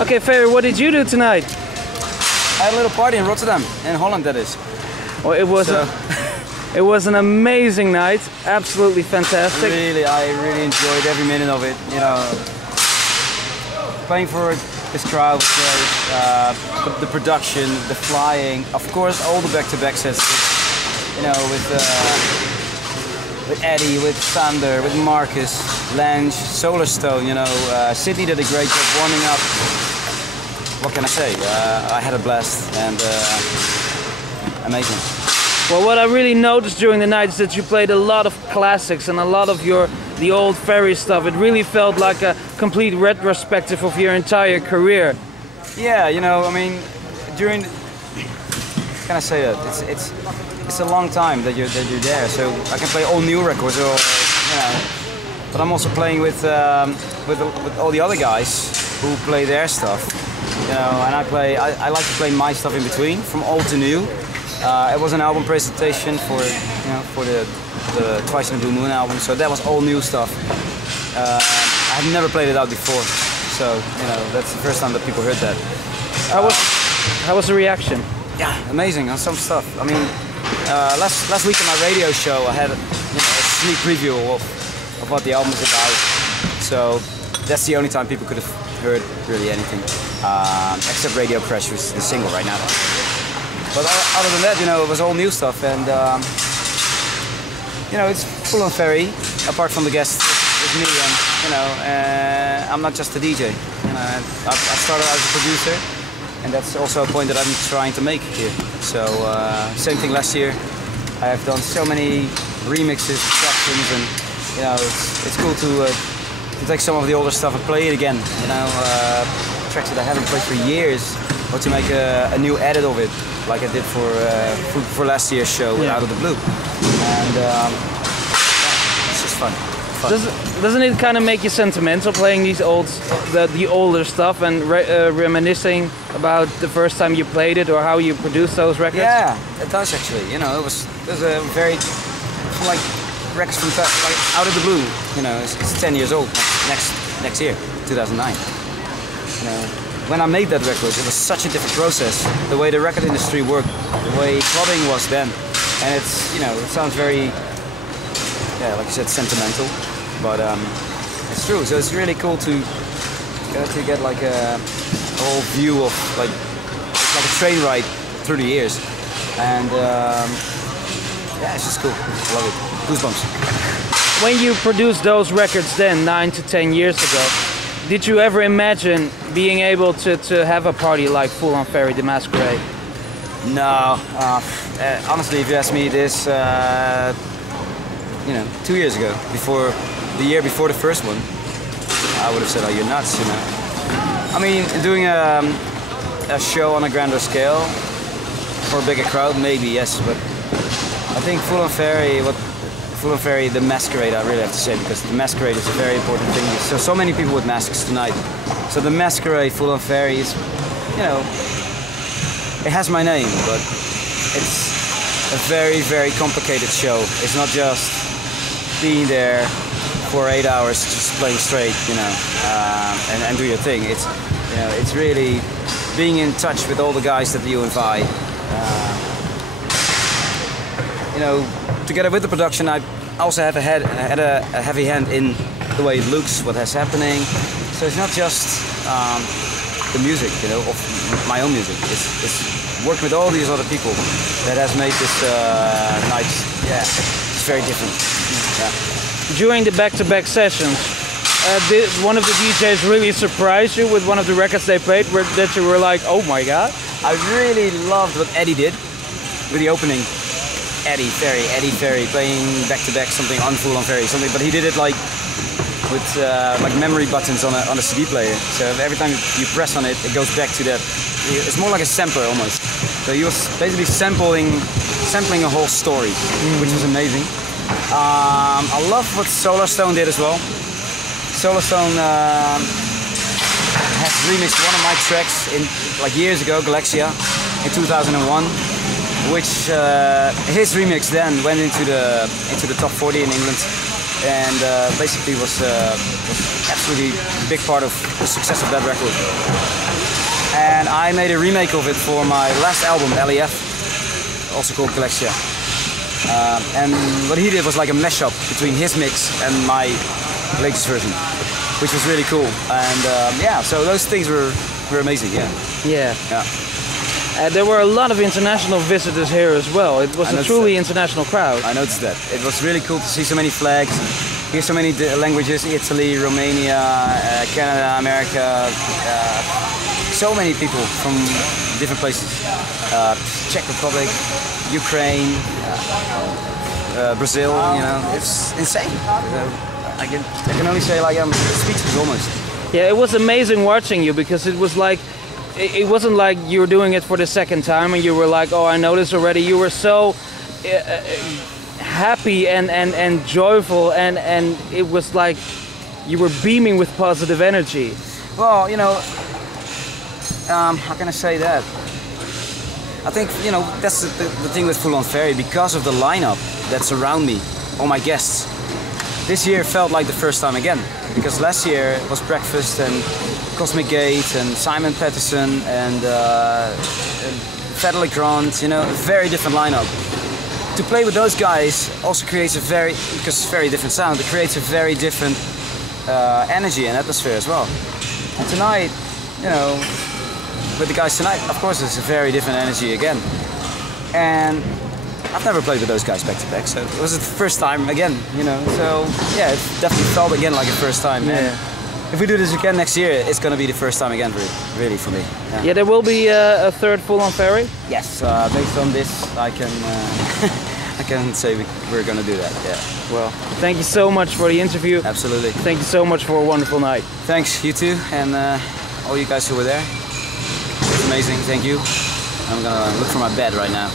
Okay, Ferry, what did you do tonight? I had a little party in Rotterdam, in Holland that is. Well, it was it was an amazing night, absolutely fantastic. Really, I really enjoyed every minute of it. You know, playing for this crowd was great. The production, the flying, of course, all the back-to-back sets. You know, with Eddie, with Sander, with Marcus, Lange, Solarstone. You know, Sydney did a great job warming up. What can I say? I had a blast and amazing. Well, what I really noticed during the night is that you played a lot of classics and a lot of the old Ferry stuff. It really felt like a complete retrospective of your entire career. Yeah, you know, I mean, during can I say that it's a long time that you're there. So I can play all new records, or you know, but I'm also playing with all the other guys who play their stuff. You know, and I like to play my stuff in between, from old to new. It was an album presentation for the Twice in a Blue Moon album, so that was all new stuff. I had never played it out before, so you know that's the first time that people heard that. How was the reaction? Yeah, amazing on some stuff. I mean, last week on my radio show, I had a sneak preview of what the album is about. So that's the only time people could have heard really anything, except Radio Crash, which is the single right now. But other than that, you know, it was all new stuff, and you know, it's full on Ferry. Apart from the guests, it's me, and you know, I'm not just a DJ. You know, I started as a producer, and that's also a point that I'm trying to make here. So same thing last year. I have done so many remixes, productions, and you know, it's cool to take some of the older stuff and play it again. You know, tracks that I haven't played for years, or to make a new edit of it, like I did for last year's show with Out of the Blue. And it's just fun. Doesn't it kind of make you sentimental playing these the older stuff and reminiscing about the first time you played it or how you produced those records? Yeah, it does actually. You know, it was a very like records from like Out of the Blue. You know, it's 10 years old next year, 2009. You know, when I made that record, it was such a different process. The way the record industry worked, the way clubbing was then, and it's, you know, it sounds very, yeah, like you said, sentimental, but it's true. So it's really cool to get like a whole view of like a train ride through the years, and yeah, it's just cool. Love it. Goosebumps. When you produced those records then, 9 to 10 years ago, did you ever imagine being able to have a party like Full On Ferry, the Masquerade? No. Honestly, if you ask me this, you know, 2 years ago, the year before the first one, I would have said, "Oh, you're nuts," you know. I mean, doing a show on a grander scale for a bigger crowd, maybe yes, but I think Full On Ferry, the Masquerade, I really have to say, because the Masquerade is a very important thing. So many people with masks tonight. So the Masquerade Full On Ferry is, you know, it has my name, but it's a very, very complicated show. It's not just being there for 8 hours just playing straight, you know, and do your thing. It's, you know, it's really being in touch with all the guys that you invite. You know, together with the production, I also had a heavy hand in the way it looks, what is happening. So it's not just the music, you know, of my own music. It's working with all these other people that has made this night. Yeah, it's very different. Yeah. During the back-to-back sessions, did one of the DJs really surprise you with one of the records they played, that you were like, "Oh my God"? I really loved what Eddie did with the opening. Eddie Ferry playing back-to-back something on Full On Ferry, something, but he did it like with like memory buttons on a CD player. So every time you press on it, it goes back to that. It's more like a sampler almost. So he was basically sampling a whole story, which was amazing. I love what Solarstone did as well. Solarstone has remixed one of my tracks in like years ago, Galaxia, in 2001. Which his remix then went into the top 40 in England, and basically was absolutely a big part of the success of that record. and I made a remake of it for my last album, LEF, also called Collection. And what he did was like a mashup between his mix and my latest version, which was really cool. And yeah, so those things were amazing. Yeah. Yeah. Yeah. There were a lot of international visitors here as well. It was a truly international crowd. I noticed that. It was really cool to see so many flags, hear so many languages: Italy, Romania, Canada, America. So many people from different places. Czech Republic, Ukraine, Brazil. You know, it's insane. I can only say like I'm speechless almost. Yeah, it was amazing watching you because it was like. It wasn't like you were doing it for the second time and you were like, oh, I know this already. You were so happy and joyful and it was like you were beaming with positive energy. Well, you know, how can I say that? I think, you know, that's the thing with On Ferry. Because of the lineup that's around me, all my guests, this year felt like the first time again. Because last year it was Breakfast and Cosmic Gate and Simon Patterson and Federal Grant, you know, a very different lineup. To play with those guys also creates because it's very different sound, it creates a very different energy and atmosphere as well. And tonight, you know, with the guys tonight, of course it's a very different energy again. And I've never played with those guys back to back, so it was the first time again, you know. So yeah, it definitely felt again like a first time. Yeah. And if we do this again next year, it's going to be the first time again, really for me. Yeah, there will be a third On Ferry. Yes, based on this, I can I can say we're going to do that. Yeah. Well, thank you so much for the interview. Absolutely. Thank you so much for a wonderful night. Thanks, you too, and all you guys who were there. It's amazing. Thank you. I'm gonna look for my bed right now.